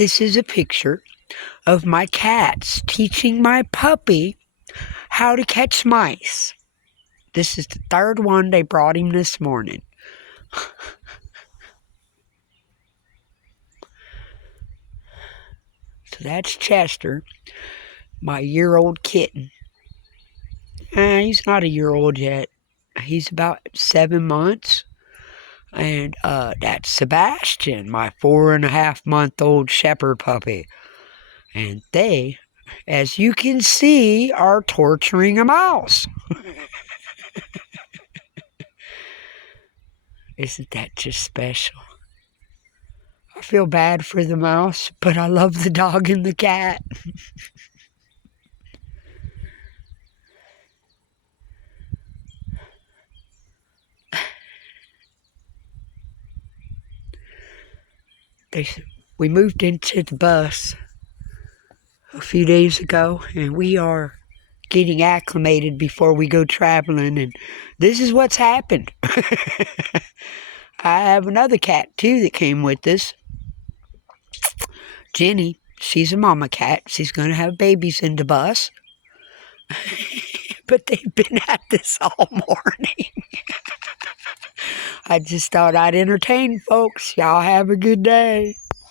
this is a picture of my cats teaching my puppy how to catch mice. This is the third one they brought him this morning. So that's Chester, my year-old kitten. He's not a year old yet. He's about 7 months. And that's Sébastien, my 4.5-month-old shepherd puppy. And they, as you can see, are torturing a mouse. Isn't that just special? I feel bad for the mouse, but I love the dog and the cat. We moved into the bus a few days ago, and we are getting acclimated before we go traveling, and this is what's happened. I have another cat, too, that came with us. Jenny, she's a mama cat. She's going to have babies in the bus. But they've been at this all morning. I just thought I'd entertain folks. Y'all have a good day.